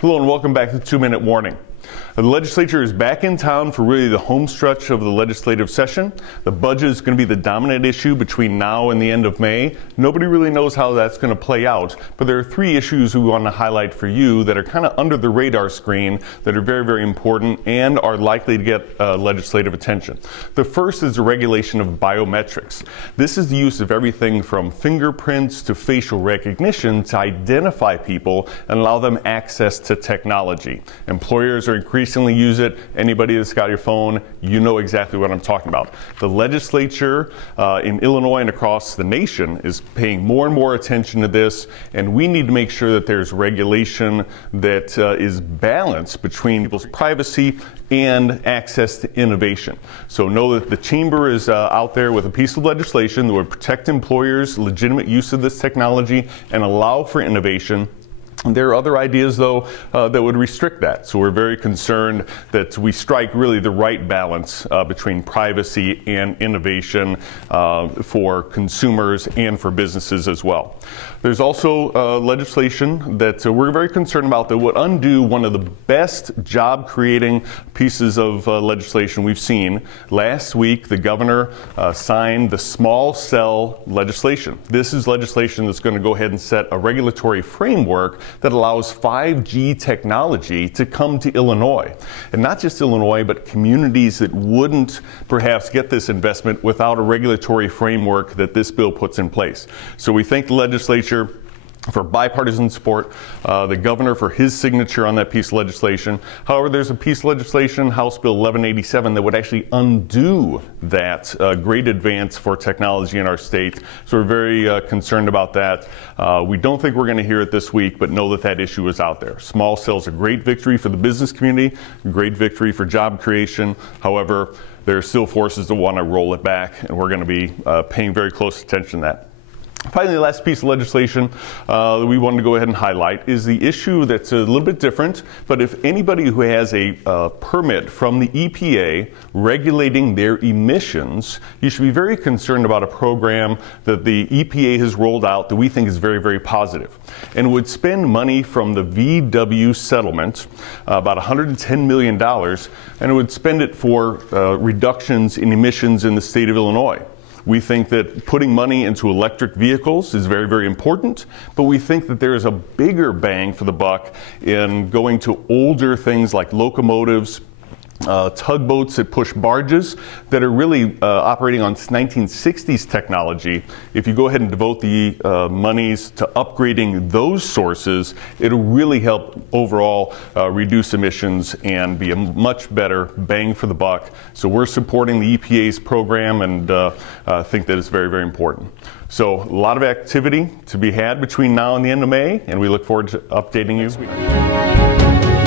Hello and welcome back to 2-Minute Warning. The legislature is back in town for really the home stretch of the legislative session. The budget is going to be the dominant issue between now and the end of May. Nobody really knows how that's going to play out, but there are three issues we want to highlight for you that are kind of under the radar screen that are very, very important and are likely to get legislative attention. The first is the regulation of biometrics. This is the use of everything from fingerprints to facial recognition to identify people and allow them access to technology. Employers are increasingly use it. Anybody that's got your phone, you know exactly what I'm talking about. The legislature in Illinois and across the nation is paying more and more attention to this, and we need to make sure that there's regulation that is balanced between people's privacy and access to innovation. So know that the chamber is out there with a piece of legislation that would protect employers' legitimate use of this technology and allow for innovation. There are other ideas, though, that would restrict that. So we're very concerned that we strike really the right balance between privacy and innovation for consumers and for businesses as well. There's also legislation that we're very concerned about that would undo one of the best job-creating pieces of legislation we've seen. Last week, the governor signed the small cell legislation. This is legislation that's going to go ahead and set a regulatory framework that allows 5G technology to come to Illinois. And not just Illinois, but communities that wouldn't perhaps get this investment without a regulatory framework that this bill puts in place. So we thank the legislature for bipartisan support, the governor for his signature on that piece of legislation. However, there's a piece of legislation, House Bill 1187, that would actually undo that great advance for technology in our state. So we're very concerned about that. We don't think we're going to hear it this week, but know that that issue is out there. Small cells are a great victory for the business community, great victory for job creation. However, there are still forces that want to roll it back, and we're going to be paying very close attention to that. Finally, the last piece of legislation that we wanted to go ahead and highlight is the issue that's a little bit different, but if anybody who has a permit from the EPA regulating their emissions, you should be very concerned about a program that the EPA has rolled out that we think is very, very positive, and would spend money from the VW settlement, about $110 million, and it would spend it for reductions in emissions in the state of Illinois. We think that putting money into electric vehicles is very, very important, but we think that there is a bigger bang for the buck in going to older things like locomotives, tugboats that push barges that are really operating on 1960s technology. If you go ahead and devote the monies to upgrading those sources, it'll really help overall reduce emissions and be a much better bang for the buck. So we're supporting the EPA's program and think that it's very, very important. So a lot of activity to be had between now and the end of May, and we look forward to updating you next week.